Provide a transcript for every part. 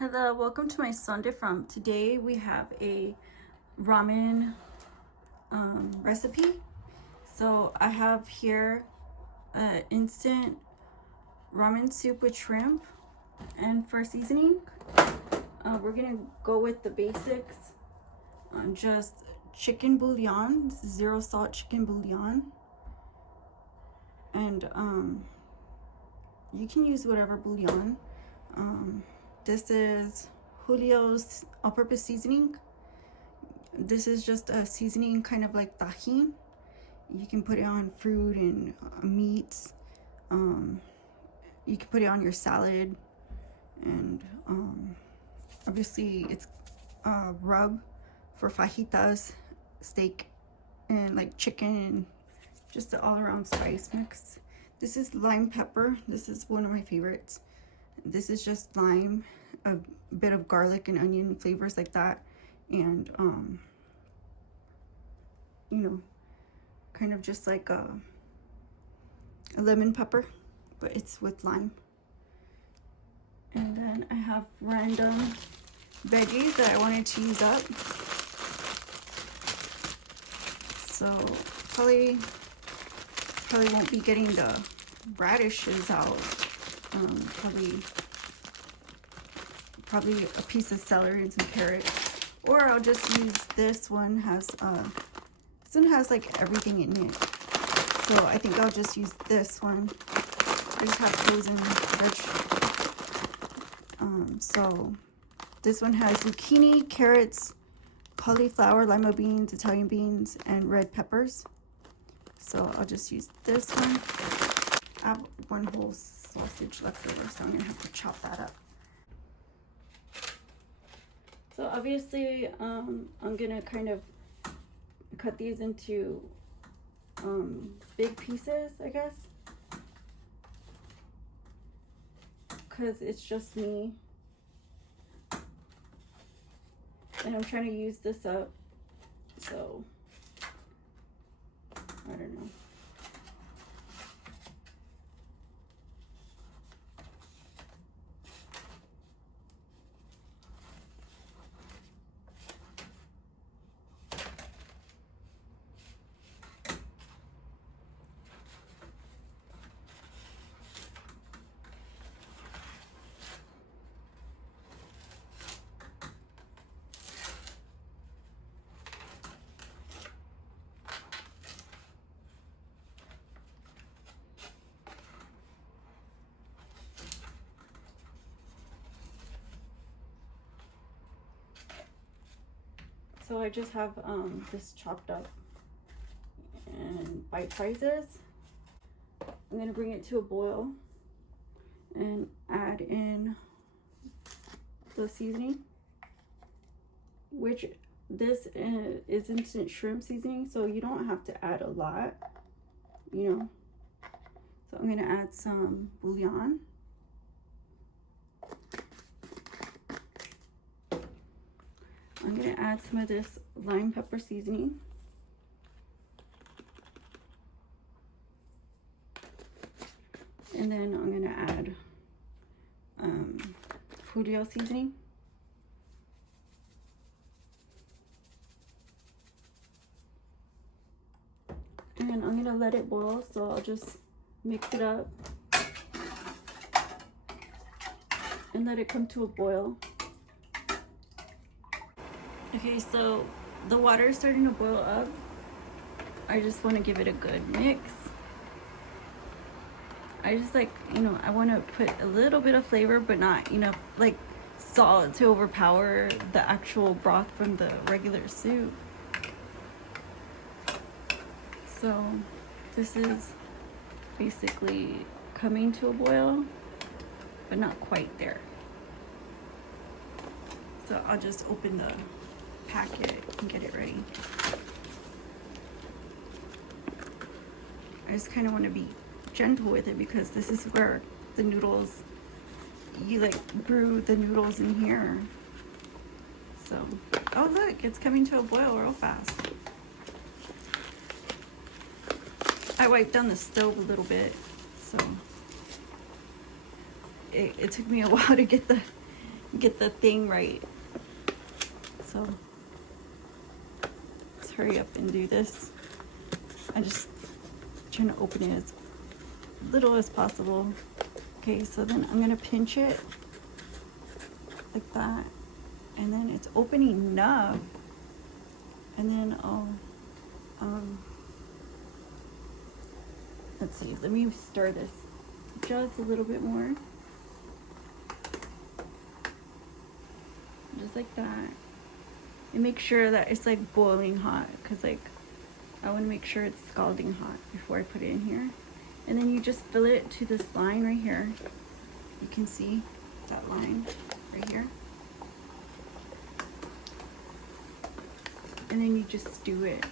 Hello, welcome to my Sunday From. Today we have a ramen recipe. So I have here instant ramen soup with shrimp, and for seasoning we're gonna go with the basics. Just chicken bouillon, 0 salt chicken bouillon, and you can use whatever bouillon. This is Julio's all-purpose seasoning. This is just a seasoning kind of like tajin. You can put it on fruit and meats. You can put it on your salad, and obviously it's rub for fajitas, steak, and like chicken, and just an all-around spice mix. This is lime pepper. This is one of my favorites. This is just lime, a bit of garlic and onion flavors like that, and you know, kind of just like a lemon pepper, but it's with lime. And then I have random veggies that I wanted to use up. So probably won't be getting the radishes out. Probably a piece of celery and some carrots, or I'll just use this one. This one has like everything in it, so I think I'll just use this one. I just have frozen veg. So this one has zucchini, carrots, cauliflower, lima beans, Italian beans, and red peppers. So I'll just use this one. I have one whole sausage left over, so I'm gonna have to chop that up. So obviously I'm gonna kind of cut these into big pieces, I guess, because it's just me and I'm trying to use this up, so I don't know. So I just have this chopped up and bite sizes. I'm gonna bring it to a boil and add in the seasoning, which this is instant shrimp seasoning, so you don't have to add a lot, you know. So I'm gonna add some bouillon. I'm gonna add some of this lime pepper seasoning. And then I'm gonna add Julio seasoning. And I'm gonna let it boil, so I'll just mix it up and let it come to a boil. Okay, so the water is starting to boil up. I just want to give it a good mix. I just like, you know, I want to put a little bit of flavor, but not enough like salt to overpower the actual broth from the regular soup. So this is basically coming to a boil, but not quite there. So I'll just open the packet and get it ready. I just kind of want to be gentle with it because this is where the noodles, you like brew the noodles in here. So, oh look, it's coming to a boil real fast. I wiped down the stove a little bit, so it took me a while to get get the thing right. So let's hurry up and do this. I just trying to open it as little as possible. Okay, so then I'm gonna pinch it like that, and then it's opening enough, and then I'll let's see, let me stir this just a little bit more, just like that, and make sure that it's like boiling hot, because like I want to make sure it's scalding hot before I put it in here. And then you just fill it to this line right here. You can see that line right here. And then you just stew it.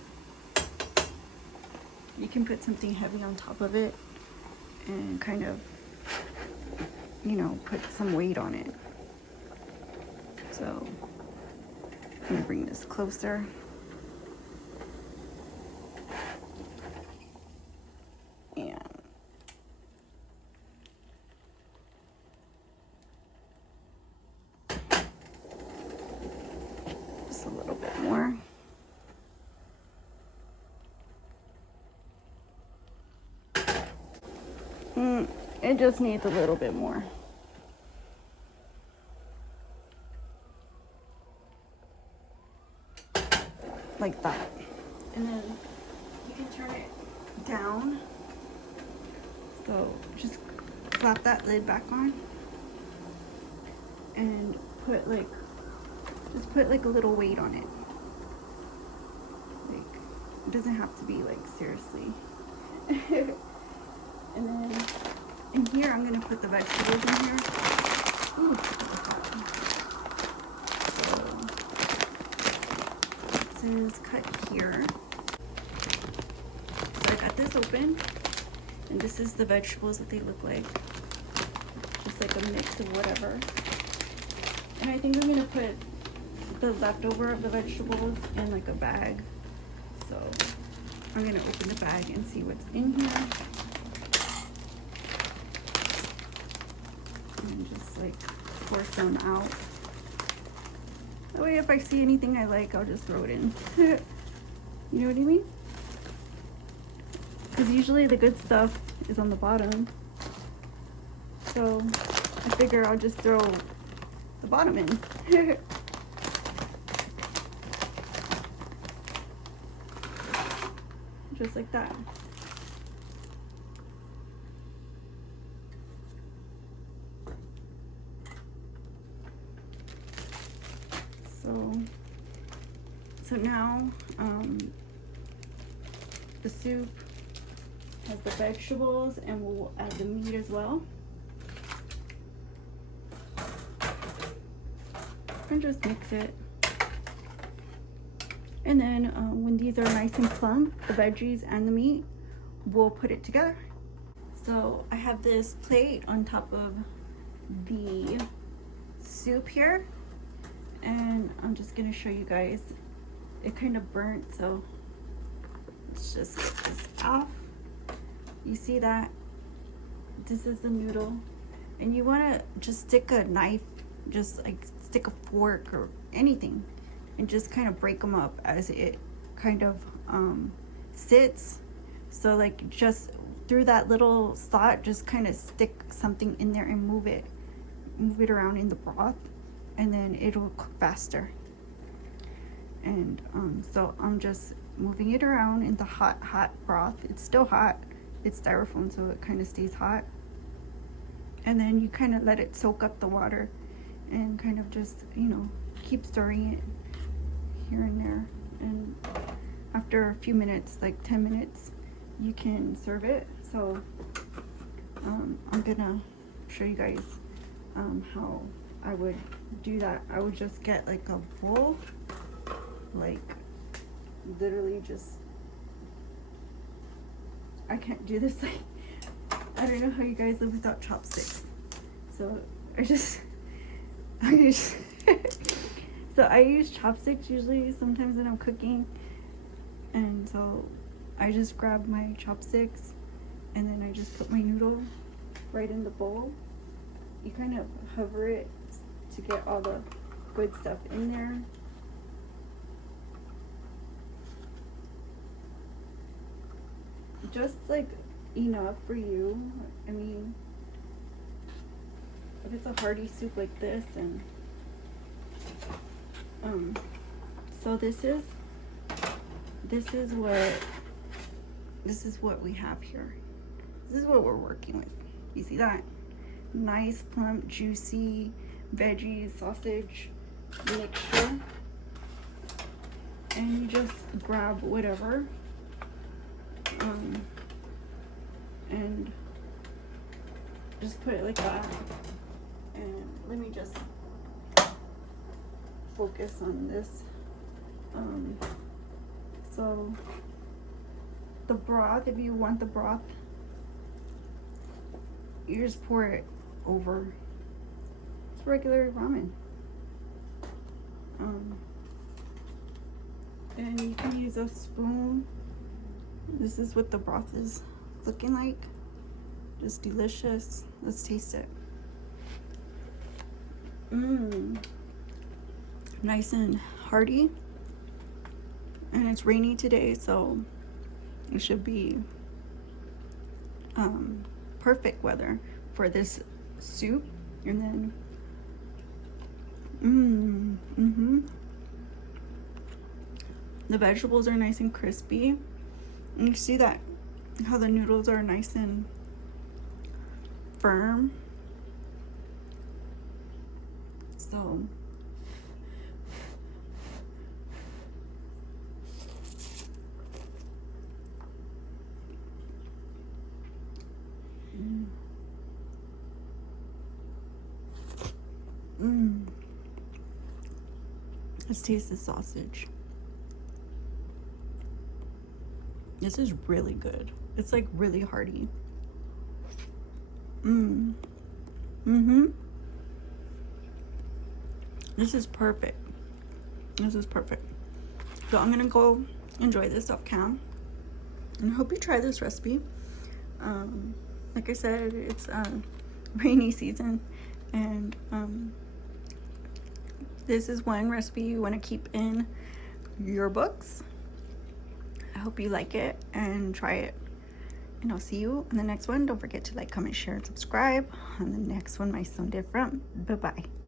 You can put something heavy on top of it and kind of, you know, put some weight on it. So I'm gonna bring this closer. And just a little bit more. It just needs a little bit more. Like that. And then you can turn it down. So just slap that lid back on and just put like a little weight on it. Like, it doesn't have to be like seriously. And then in here I'm gonna put the vegetables in here. Ooh, so this is cut here. So I got this open, and this is the vegetables that they look like. Just like a mix of whatever. And I think I'm gonna put the leftover of the vegetables in like a bag. So I'm gonna open the bag and see what's in here. And just like pour some out. That way if I see anything I like, I'll just throw it in. You know what I mean? Because usually the good stuff is on the bottom. So I figure I'll just throw the bottom in. Just like that. So now the soup has the vegetables, and we'll add the meat as well. And just mix it. And then when these are nice and plump, the veggies and the meat, we'll put it together. So I have this plate on top of the soup here, and I'm just gonna show you guys. It kind of burnt, so let's just get this off. You see that? This is the noodle, and you want to just stick a knife, just like stick a fork or anything, and just kind of break them up as it kind of sits. So like just through that little slot, just kind of stick something in there and move it around in the broth, and then it'll cook faster. And so I'm just moving it around in the hot broth. It's still hot. It's styrofoam, so it kind of stays hot. And then you kind of let it soak up the water and kind of just, you know, keep stirring it here and there. And after a few minutes, like 10 minutes, you can serve it. So I'm gonna show you guys how I would do that. I would just get like a bowl, like literally just, I can't do this, like I don't know how you guys live without chopsticks. So so I use chopsticks usually sometimes when I'm cooking, and so I just grab my chopsticks and then I just put my noodle right in the bowl. You kind of hover it to get all the good stuff in there. Just like enough for you. I mean, if it's a hearty soup like this, and so this is what we have here. This is what we're working with. You see that? Nice, plump, juicy veggie sausage mixture. And you just grab whatever. And just put it like that. And let me just focus on this. So the broth, if you want the broth, you just pour it over. It's regular ramen. And you can use a spoon. This is what the broth is looking like. Just delicious. Let's taste it. Nice and hearty. And it's rainy today, so it should be perfect weather for this soup. And then the vegetables are nice and crispy. And you see that how the noodles are nice and firm. So let's taste the sausage. This is really good. It's like really hearty. This is perfect. This is perfect. So I'm gonna go enjoy this off cam, and I hope you try this recipe. Like I said, it's rainy season, and this is one recipe you want to keep in your books. I hope you like it and try it, and I'll see you in the next one. Don't forget to like, comment, share, and subscribe. On the next one might sound different. Bye bye.